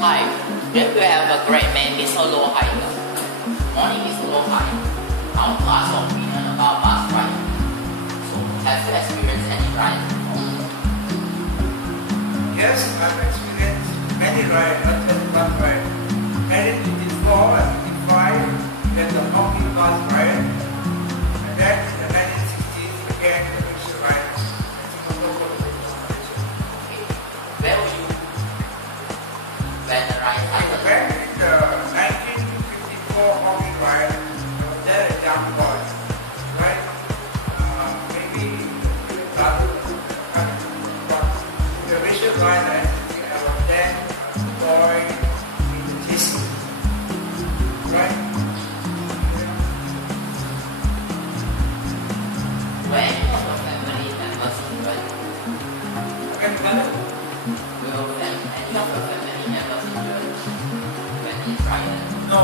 Hi, today we have a great man, Mr. Lo Hai. Morning, Mr. Lo Hai. I want to ask your opinion about bus riding. So, have you experienced any rides before? Yes, I've experienced many rides, not just bus ride. And in 1954 and 1955, there's the hockey bus ride. And then in the 1960s, again, the rickshaw ride. Where were you when the ride started? Back in the 1954 hockey ride, I was there a young boy, right? Maybe the rickshaw ride, I think I was then a boy in the TC, right? Were any of your family members injured? And brother, Will any of your family members injured when it rioted? no.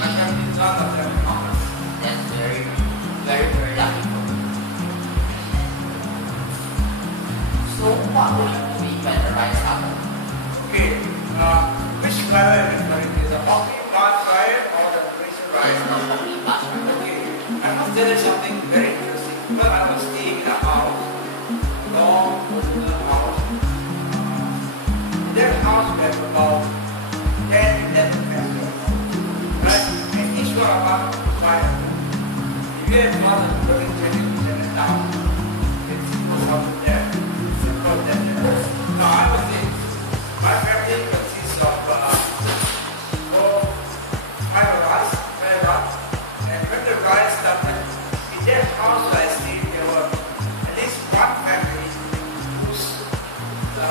My family is none of them harmless. That's very lucky for you. So, what would you do when the ride started? Okay, which ride is referring to? The hockey bus ride or the rickshaw It's ride? not only bus ride. Okay, I must tell you something very interesting. When I was staying in a house, long older house, that house we have about 10, 11 families, right? And each one of us was 5. If you have more than 30, 20% down, it's simple up there. Simple that there. Now I would say, my family consists of 4, 5 of us, and when the ride started, in that house I stayed, there were at least one family whose 2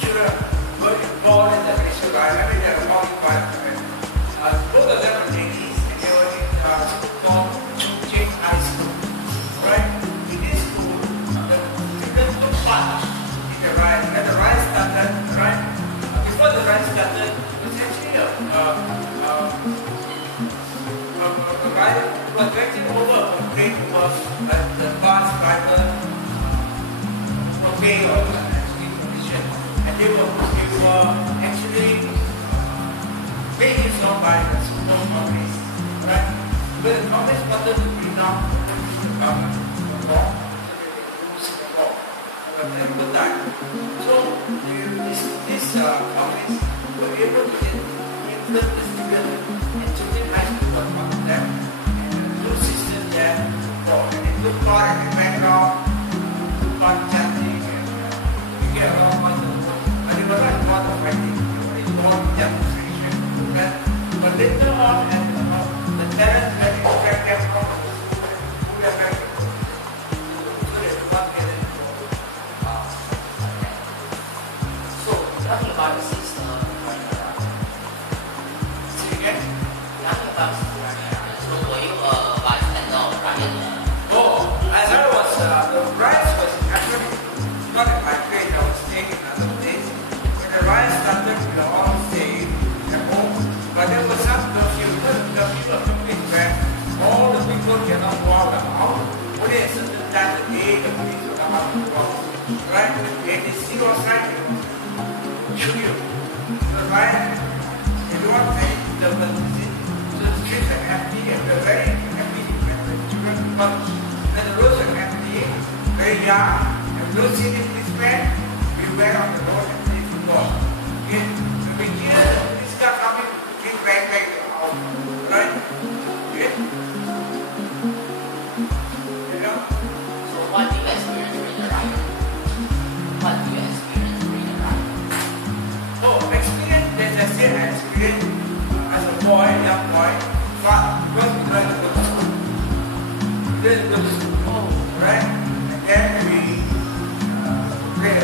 children were born in the rickshaw ride. I mean, they were all quite both of them were ladies, and they were in school called Chungcheng High School. Right? In this school, the children took part in the ride. When the ride started, right? Before the ride started, it was actually a ride was directing over a great was the bus driver okay or actually condition, and they were actually being installed by the school companies, right? But the companies wanted to bring down the government, the law, so that they could use the law at a good time. So these companies were able to influence the students and children high school was one of them. System there and it took part in the background, took part in chanting, and you get along with the work. But it was not part of fighting, it was more demonstration. But later on, and the parents had to drag them out of the school and move them back to the school. So they could not get it. So, talking about the system running around. See again? Talking about the system running around. So, were you a bystander or riot? Oh, as I was, the rise was actually not in my place, I was staying in another place. When the rise started, we were all staying at home. But there was some curfew, the people took where all the people cannot go out of the house. Only a certain time of the day, the police will come out and go out. Right? And they see us right, shoot you. So, right? Everyone made the visit. So the streets are empty, and we're very happy when the children come. Then the roads are empty, very young, and we don't see the policemen. We went on the road and play football. Okay? When we hear the police car coming, we bang back out. Right? Okay? You know? So, what do you experience during the riot? What do you experience during the riot? So, experience, as I said, I experienced as a boy, young boy, fun. First, we learned to go to school. Then we go to school, right? And then we play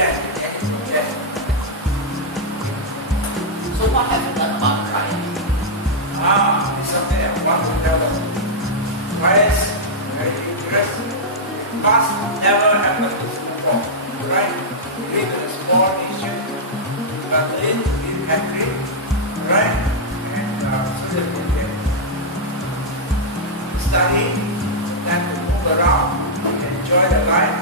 project, any project. So what have you done about crying? It's something I want to develop. Why is very dangerous? Past never happened before, right? We live in a small nation, but live in country, right? And so that we can study, and to move around, enjoy the life,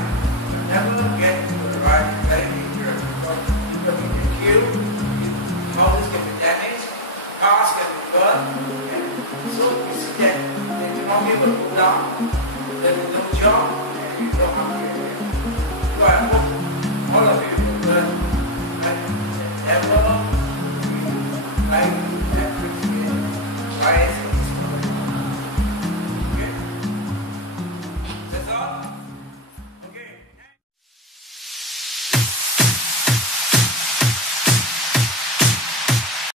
but never get to the right, very dangerous because people can get killed, houses can be damaged, cars can be burned, and so we see that the economy will go down, there will be no job, and we don't have to get. So I hope all of you will learn that never like